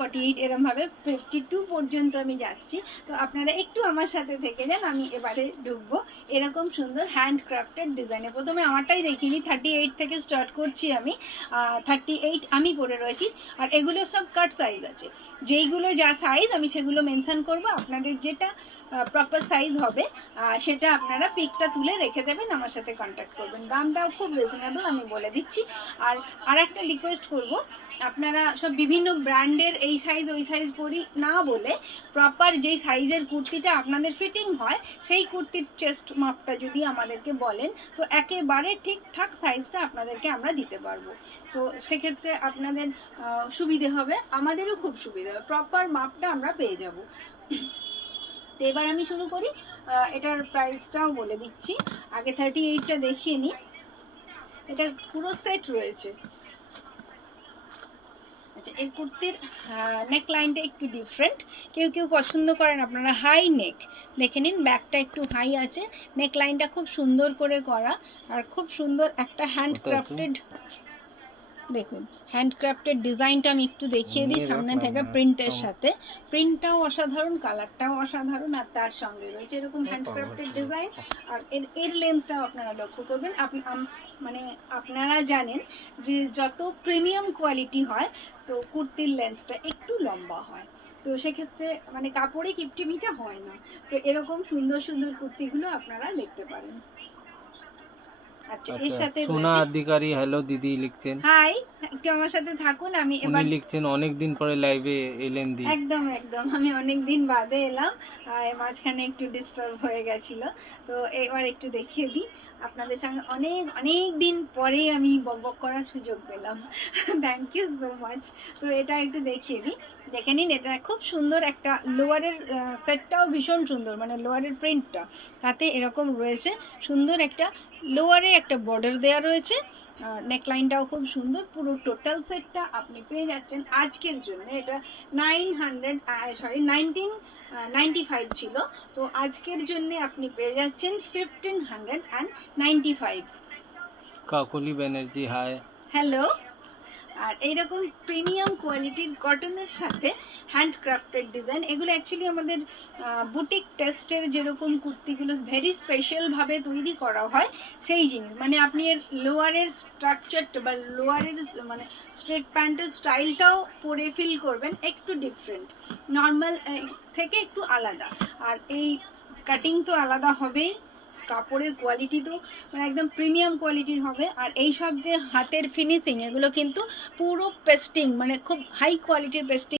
48 এরমভাবে 52 পর্যন্ত আমি যাচ্ছি। তো আপনারা একটু আমার সাথে থেকে যান, আমি এবারে ঢুকবো এরকম সুন্দর হ্যান্ডক্রাফটেড ডিজাইনে। প্রথমে আমারটাই দেখিনি, 38 থেকে স্টার্ট করছি আমি। 38 আমি পরে রয়েছি। আর এগুলো সব কাট সাইজ আছে, যেইগুলো যা সাইজ আমি সেগুলো মেনশন করব। আপনাদের যেটা প্রপার সাইজ হবে সেটা আপনারা পিকটা তুলে রেখে দেবেন, আমার সাথে কন্ট্যাক্ট করবেন। দামটাও খুব রিজনেবল আমি বলে দিচ্ছি। আর একটা রিকোয়েস্ট করব, আপনারা সব বিভিন্ন ব্র্যান্ডের এই সাইজ ওই সাইজ পরি না বলে প্রপার যেই সাইজের কুর্তিটা আপনাদের ফিটিং হয় সেই কুর্তির চেস্ট মাপটা যদি আমাদেরকে বলেন তো একেবারে ঠিকঠাক সাইজটা আপনাদেরকে আমরা দিতে পারবো। তো সেক্ষেত্রে আপনাদের সুবিধে হবে, আমাদেরও খুব সুবিধা হবে, প্রপার মাপটা আমরা পেয়ে যাব। তো এবার আমি শুরু করি। এটার প্রাইসটাও বলে দিচ্ছি, আগে 38টা দেখিয়ে নিই। এটা পুরো সেট রয়েছে। আচ্ছা, এই কুর্তির নেক লাইনটা একটু ডিফারেন্ট, কেউ কেউ পছন্দ করেন আপনারা হাই নেক, দেখে নিন ব্যাকটা একটু হাই আছে, নেক লাইনটা খুব সুন্দর করে করা, আর খুব সুন্দর একটা হ্যান্ডক্রাফটেড, দেখুন হ্যান্ডক্রাফটেড ডিজাইনটা আমি একটু দেখিয়ে দিই সামনে থেকে প্রিন্টের সাথে। প্রিন্টটাও অসাধারণ, কালারটাও অসাধারণ, আর তার সঙ্গে রয়েছে এরকম হ্যান্ডক্রাফটেড ডিজাইন। আর এর লেন্থটাও আপনারা লক্ষ্য করবেন। মানে আপনারা জানেন যে যত প্রিমিয়াম কোয়ালিটি হয় তো কুর্তির লেন্থটা একটু লম্বা হয়, তো সেক্ষেত্রে মানে কাপড়ে কিপটিমিটা হয় না। তো এরকম সুন্দর সুন্দর কুর্তিগুলো আপনারা দেখতে পারেন। আচ্ছা, এর সাথে সোনা অধিকারী হ্যালো দিদি লিখছেন, হাই, একটু আমার সাথে থাকুন। আমি এবার লিখছেন অনেক দিন পরে লাইভে এলেন দি। একদম একদম আমি অনেক দিন বাদে এলাম, মাঝখানে একটু ডিস্টার্ব হয়ে গেছিল। তো এবার একটু দেখিয়ে দিই আপনাদের সঙ্গে, অনেক অনেক দিন পরে আমি বকবক করার সুযোগ পেলাম। Thank you so much. তো এটা একটু দেখিয়ে দিই, দেখে নিন। এটা খুব সুন্দর একটা লোয়ারের সেটটাও ভীষণ সুন্দর, মানে লোয়ারের প্রিন্টটা তাতে এরকম রয়েছে, সুন্দর একটা লোয়ারে একটা বর্ডার দেওয়া রয়েছে, নেকলাইনটাও খুব সুন্দর। পুরো টোটাল সেটটা আপনি পেয়ে যাচ্ছেন আজকের জন্য। এটা 1995 ছিল, তো আজকের জন্য আপনি পেয়ে যাচ্ছেন 1595। কাকলি ব্যানার্জি হাই, হ্যালো। আর এইরকম প্রিমিয়াম কোয়ালিটির কটনের সাথে হ্যান্ডক্রাফটেড ডিজাইন, এগুলো অ্যাকচুয়ালি আমাদের বুটিক টেস্টের যেরকম কুর্তিগুলো ভেরি স্পেশালভাবে তৈরি করা হয় সেই জিনিস, মানে আপনি এর লোয়ারের স্ট্রাকচারটা বা লোয়ারের মানে স্ট্রেট প্যান্টের স্টাইলটাও পরে ফিল করবেন একটু ডিফারেন্ট, নর্মাল থেকে একটু আলাদা। আর এই কাটিং তো আলাদা হবেই, কাপড়ের কোয়ালিটি তো মানে একদম প্রিমিয়াম কোয়ালিটির হবে। আর এই সব যে হাতের ফিনিশিং এগুলো কিন্তু পুরো পেস্টিং, মানে খুব হাই কোয়ালিটির পেস্টিং